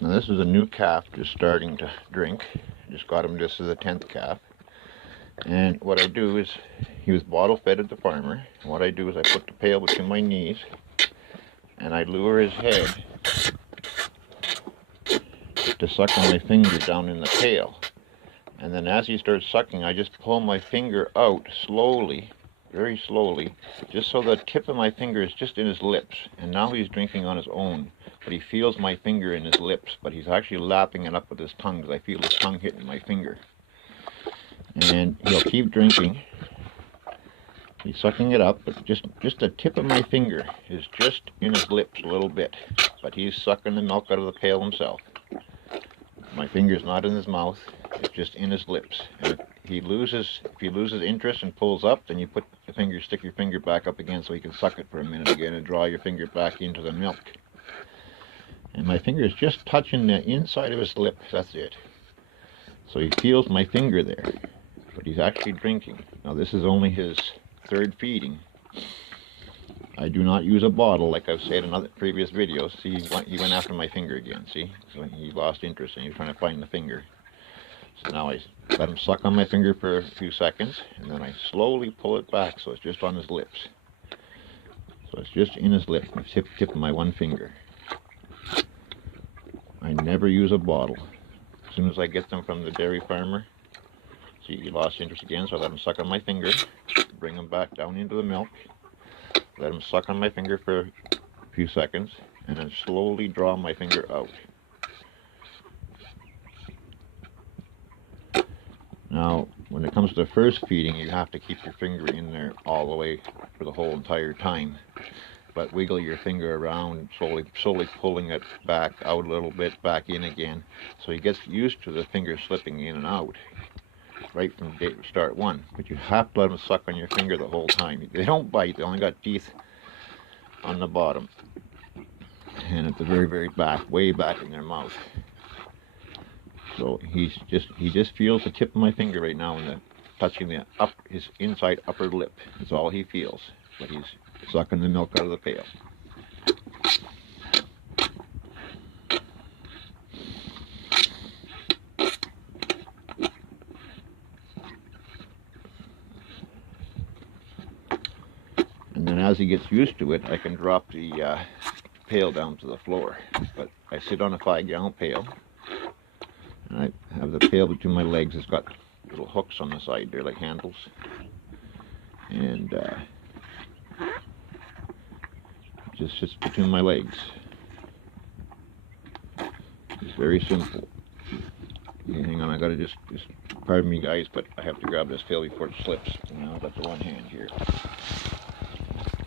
Now this is a new calf just starting to drink. Just got him, this is the 10th calf. And what I do is, he was bottle fed at the farmer. And what I do is I put the pail between my knees and I lure his head to suck on my finger down in the pail. And then as he starts sucking, I just pull my finger out slowly, very slowly, just so the tip of my finger is just in his lips. And now he's drinking on his own, but he feels my finger in his lips, but he's actually lapping it up with his tongue, because I feel his tongue hitting my finger. And he'll keep drinking. He's sucking it up, but just the tip of my finger is just in his lips a little bit, but he's sucking the milk out of the pail himself. My finger's not in his mouth, it's just in his lips. And if he loses interest and pulls up, then you stick your finger back up again so he can suck it for a minute again and draw your finger back into the milk. And my finger is just touching the inside of his lip, that's it. So he feels my finger there, but he's actually drinking. Now this is only his third feeding. I do not use a bottle like I've said in other previous videos. See, he went after my finger again, see? So he lost interest and he was trying to find the finger. So now I let him suck on my finger for a few seconds, and then I slowly pull it back so it's just on his lips. So it's just in his lip, the tip of my one finger. I never use a bottle. As soon as I get them from the dairy farmer, see, he lost interest again, so I let him suck on my finger, bring him back down into the milk, let him suck on my finger for a few seconds, and then slowly draw my finger out. Now, when it comes to the first feeding, you have to keep your finger in there all the way for the whole entire time. But wiggle your finger around, slowly pulling it back out a little bit, back in again, so he gets used to the finger slipping in and out right from start one. But you have to let them suck on your finger the whole time. They don't bite, they only got teeth on the bottom and at the very, very back, way back in their mouth. So he just feels the tip of my finger right now and touching his inside upper lip. That's all he feels, but he's sucking the milk out of the pail. And then as he gets used to it, I can drop the pail down to the floor. But I sit on a 5-gallon pail, and I have the pail between my legs. It's got little hooks on the side there, like handles. And just sits between my legs. It's very simple. Hang on, I gotta just pardon me guys, but I have to grab this pail before it slips. Now I've got the one hand here.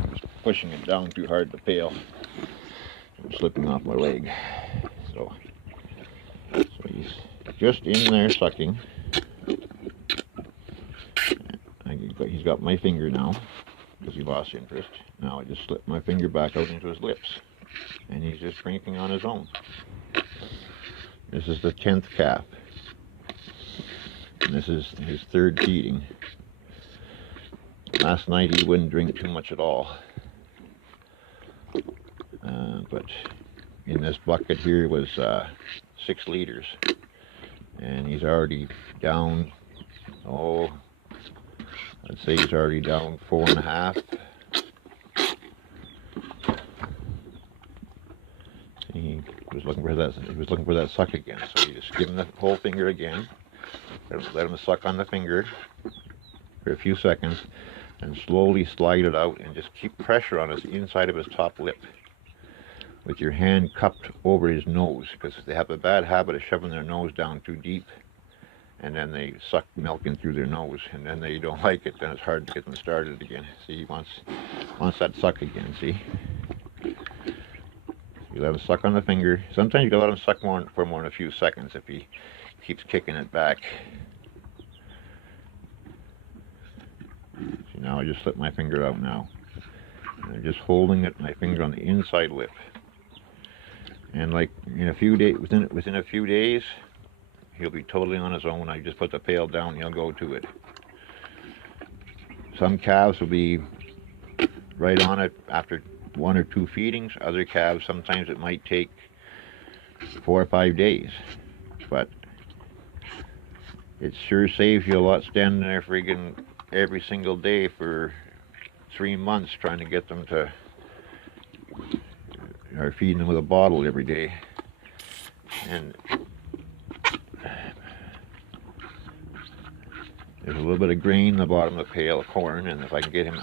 I'm just pushing it down too hard, the pail. It's slipping off my leg. So he's just in there sucking. He's got my finger now, because he lost interest. Now I just slip my finger back out into his lips, and he's just drinking on his own. This is the 10th calf, and this is his third feeding. Last night he wouldn't drink too much at all, but in this bucket here was 6 liters, and he's already down, I'd say he's already down 4.5. He was looking for that. He was looking for that suck again. So you just give him the whole finger again. Let him suck on the finger for a few seconds, and slowly slide it out, and just keep pressure on his inside of his top lip with your hand cupped over his nose, because they have a bad habit of shoving their nose down too deep, and then they suck milk in through their nose, and then they don't like it. Then it's hard to get them started again. See, he wants that suck again. See, you let him suck on the finger. Sometimes you can let him suck for more than a few seconds if he keeps kicking it back. See, now I just slip my finger out now, and I'm just holding my finger on the inside lip. And like in a few days, within a few days, he'll be totally on his own. I just put the pail down, he'll go to it. Some calves will be right on it after 1 or 2 feedings. Other calves, sometimes it might take 4 or 5 days. But it sure saves you a lot standing there friggin' every single day for 3 months trying to get them to, or feeding them with a bottle every day. And there's a little bit of grain in the bottom of the pail of corn, and if I can get him,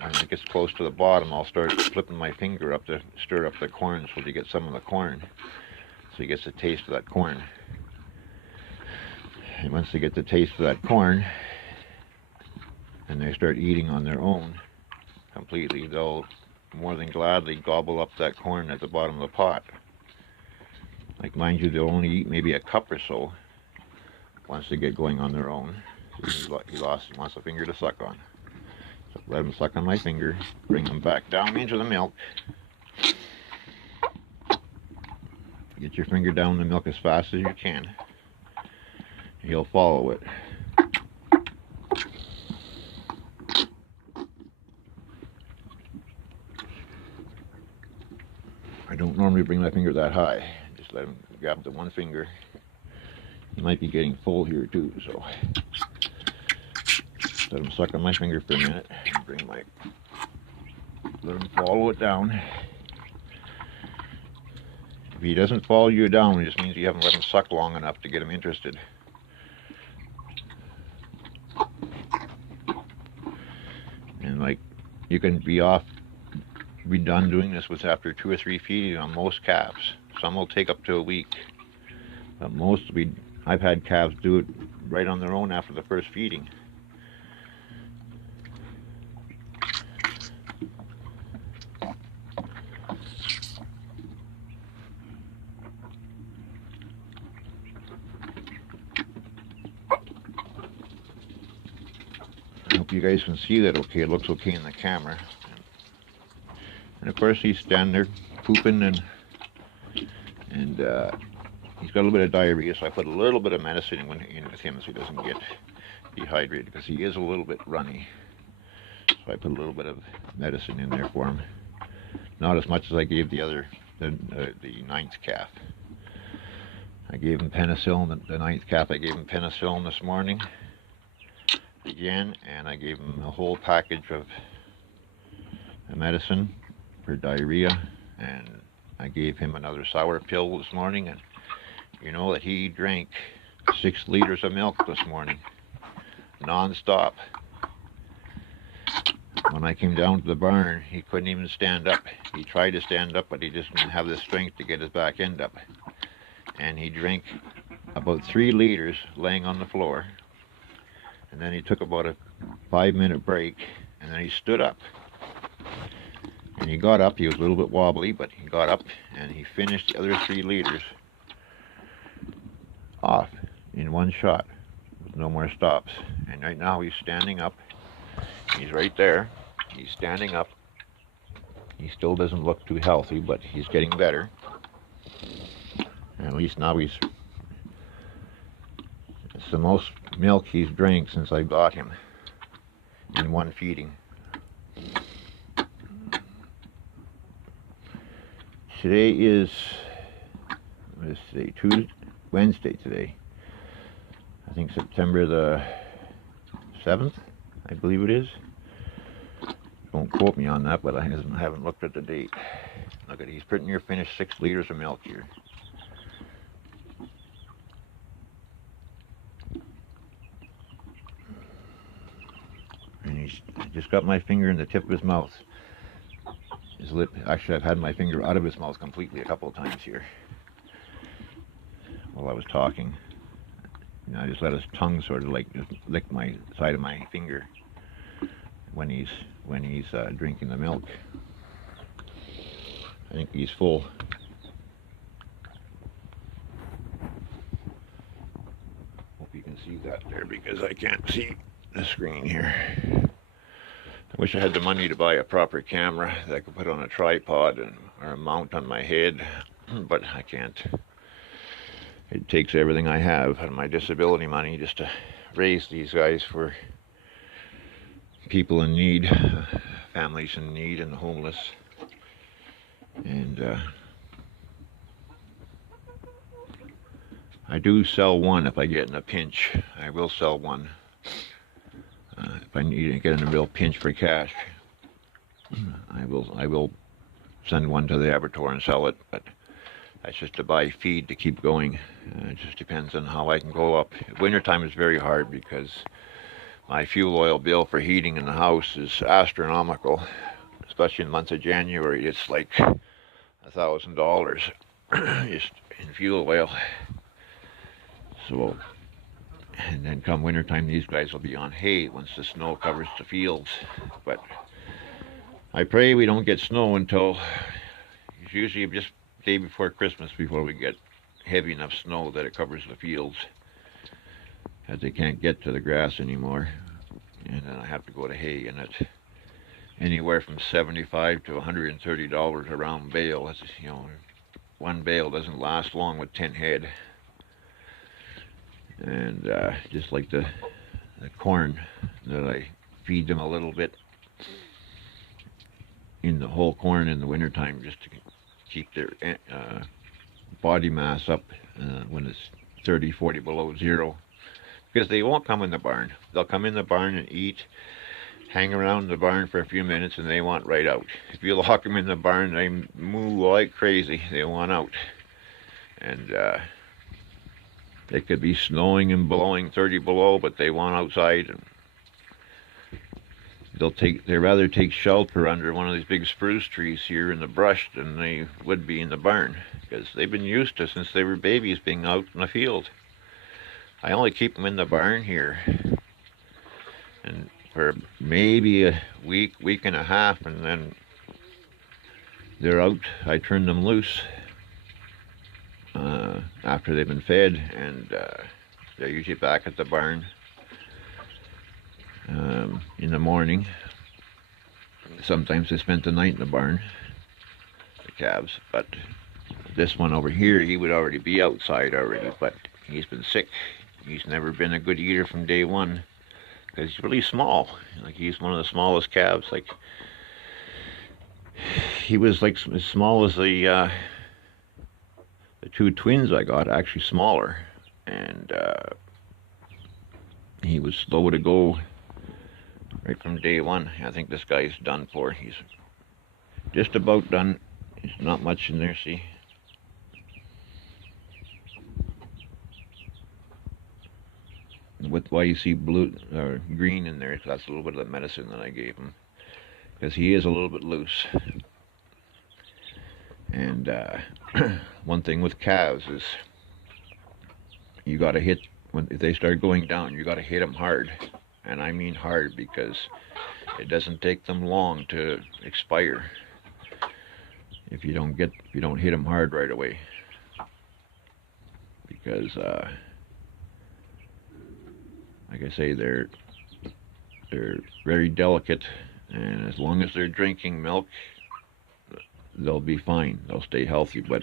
when it gets close to the bottom, I'll start flipping my finger up to stir up the corn so he gets some of the corn, so he gets a taste of that corn. And once they get the taste of that corn, and they start eating on their own completely, they'll more than gladly gobble up that corn at the bottom of the pot. Like, mind you, they'll only eat maybe a cup or so once they get going on their own. So he wants a finger to suck on. So let him suck on my finger, bring him back down into the milk. Get your finger down in the milk as fast as you can. He'll follow it. I don't normally bring my finger that high. Just let him grab the one finger. He might be getting full here too, so let him suck on my finger for a minute. Let him follow it down. If he doesn't follow you down, it just means you haven't let him suck long enough to get him interested. And like, you can be done doing this with after 2 or 3 feeding on most calves. Some will take up to a week, but I've had calves do it right on their own after the first feeding. I hope you guys can see that okay. It looks okay in the camera. And of course he's standing there pooping, and he's got a little bit of diarrhea, so I put a little bit of medicine in with him so he doesn't get dehydrated, because he is a little bit runny. So I put a little bit of medicine in there for him. Not as much as I gave the 9th calf. I gave him penicillin, the 9th calf I gave him penicillin this morning again, and I gave him a whole package of medicine for diarrhea, and I gave him another sour pill this morning, and you know that he drank 6 liters of milk this morning, non-stop. When I came down to the barn, he couldn't even stand up. He tried to stand up, but he just didn't have the strength to get his back end up. And he drank about 3 liters laying on the floor. And then he took about a 5-minute break, and then he stood up. And he got up. He was a little bit wobbly, but he got up, and he finished the other 3 liters off in one shot with no more stops. And right now he's standing up. He's right there. He's standing up. He still doesn't look too healthy, but he's getting better. And at least now it's the most milk he's drank since I got him in one feeding. Today is, what is today? Wednesday today. I think September the 7th, I believe it is. Don't quote me on that, but I haven't looked at the date. Look at, he's pretty near finished 6 liters of milk here. And he's just got my finger in the tip of his mouth. His lip, actually I've had my finger out of his mouth completely a couple of times here while I was talking. And I just let his tongue sort of like just lick my side of my finger when he's drinking the milk. I think he's full. Hope you can see that there, because I can't see the screen here. I wish I had the money to buy a proper camera that I could put on a tripod or a mount on my head, but I can't. It takes everything I have and my disability money just to raise these guys for people in need, families in need, and the homeless. And I do sell one if I get in a pinch. I will sell one if I need to get in a real pinch for cash. I will send one to the abattoir and sell it, but that's just to buy feed to keep going. It just depends on how I can go up. Wintertime is very hard because my fuel oil bill for heating in the house is astronomical, especially in the month of January. It's like $1,000 just in fuel oil. So, and then come wintertime, these guys will be on hay once the snow covers the fields. But I pray we don't get snow until it's usually just the day before Christmas before we get heavy enough snow that it covers the fields, as they can't get to the grass anymore. And then I have to go to hay, and it's anywhere from $75 to $130 a round bale. That's, you know, one bale doesn't last long with 10 head. And just like the corn that I feed them a little bit in the whole corn in the wintertime, just to keep their body mass up when it's 30, 40 below zero. Because they won't come in the barn. They'll come in the barn and eat, hang around the barn for a few minutes, and they want right out. If you lock them in the barn, they moo like crazy. They want out. And it could be snowing and blowing 30 below, but they want outside. And they rather take shelter under one of these big spruce trees here in the brush than they would be in the barn, because they've been used to, since they were babies, being out in the field. I only keep them in the barn here, and for maybe a week, week and a half, and then they're out. I turn them loose after they've been fed, and they're usually back at the barn in the morning. Sometimes they spent the night in the barn, the calves, but this one over here, he would already be outside already, but he's been sick. He's never been a good eater from day one, because he's really small. Like, he's one of the smallest calves. Like, he was like as small as the two twins I got, actually smaller. And he was slow to go right from day one. I think this guy's done for. He's just about done. There's not much in there, see? With why you see blue or green in there, that's a little bit of the medicine that I gave him, because he is a little bit loose. And one thing with calves is you got to hit, if they start going down, you got to hit them hard. And I mean hard, because it doesn't take them long to expire if you don't hit them hard right away, because like I say, they're very delicate, and as long as they're drinking milk, they'll be fine. They'll stay healthy. But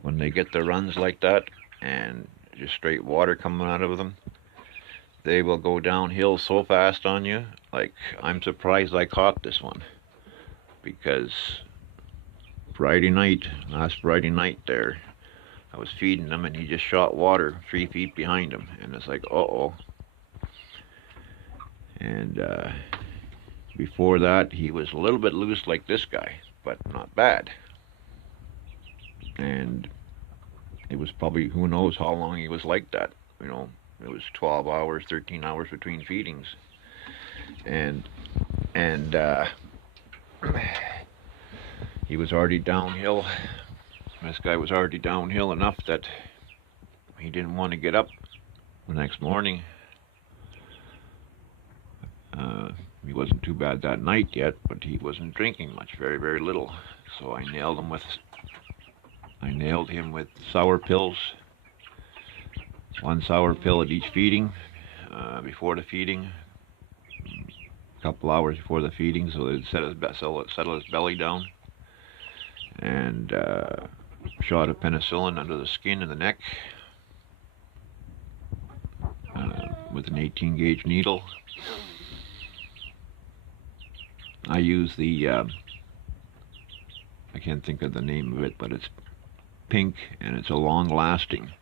when they get the runs like that, and just straight water coming out of them, they will go downhill so fast on you. Like, I'm surprised I caught this one, because last Friday night there, I was feeding him, and he just shot water 3 feet behind him, and it's like, uh-oh. And before that, he was a little bit loose like this guy, but not bad. And it was probably, who knows how long he was like that. You know, it was 12 hours, 13 hours between feedings. And he was already downhill. This guy was already downhill enough that he didn't want to get up the next morning. He wasn't too bad that night yet, but he wasn't drinking much, very, very little. So I nailed him with sour pills. 1 sour pill at each feeding, before the feeding, a couple hours before the feeding, so they'd settle his belly down. And shot of penicillin under the skin and the neck with an 18 gauge needle. I use the, I can't think of the name of it, but it's pink, and it's a long-lasting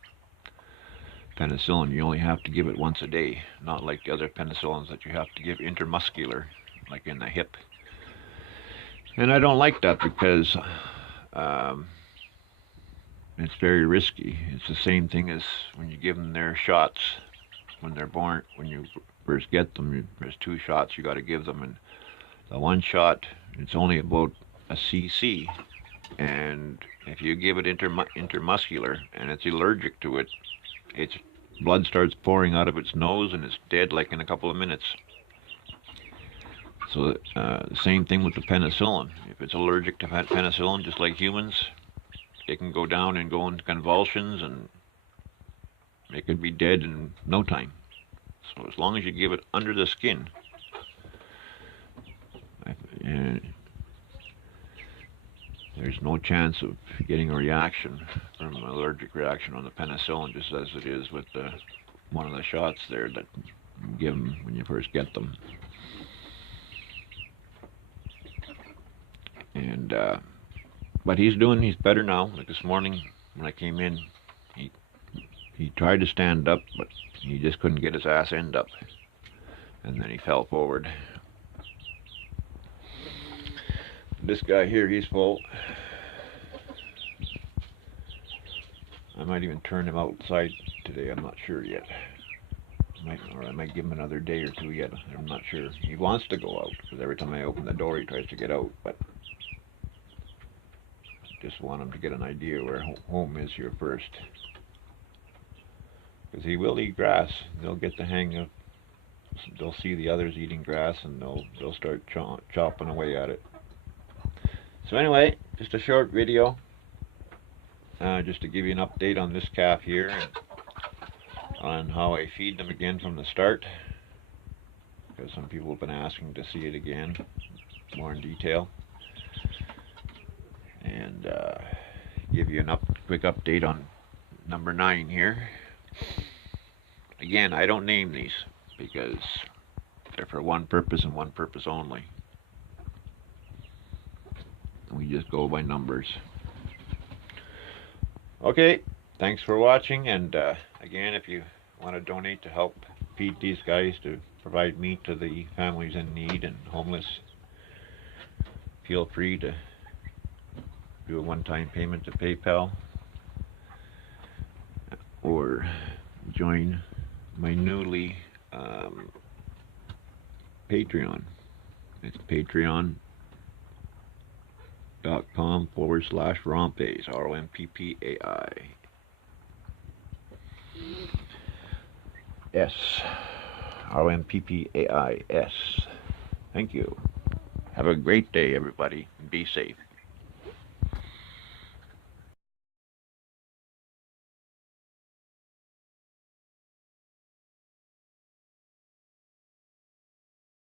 penicillin, you only have to give it once a day, not like the other penicillins that you have to give intermuscular, like in the hip. And I don't like that because it's very risky. It's the same thing as when you give them their shots when they're born. When you first get them, there's 2 shots you got to give them, and the 1 shot, it's only about a cc, and if you give it intermuscular and it's allergic to it, its blood starts pouring out of its nose and it's dead like in a couple of minutes. So same thing with the penicillin. If it's allergic to penicillin, just like humans, it can go down and go into convulsions, and it could be dead in no time. So as long as you give it under the skin, there's no chance of getting a reaction from an allergic reaction on the penicillin, just as it is with one of the shots there that you give them when you first get them. And but he's better now. Like this morning when I came in, he tried to stand up, but he just couldn't get his ass end up, and then he fell forward. This guy here, he's full. I might even turn him outside today. I'm not sure yet. I might give him another day or 2 yet. I'm not sure. He wants to go out because every time I open the door, he tries to get out. But I just want him to get an idea where home is here first, because he will eat grass. They'll get the hang of. They'll see the others eating grass, and they'll start chopping away at it. So anyway, just a short video, just to give you an update on this calf here, and on how I feed them again from the start, because some people have been asking to see it again, more in detail, and give you a quick update on number 9 here. Again, I don't name these because they're for one purpose and one purpose only. We just go by numbers. Okay, thanks for watching, and again, if you want to donate to help feed these guys, to provide meat to the families in need and homeless, feel free to do a one-time payment to PayPal, or join my newly Patreon. It's patreon.com/Rompeis, ROMPPAIS. Thank you. Have a great day, everybody, and be safe.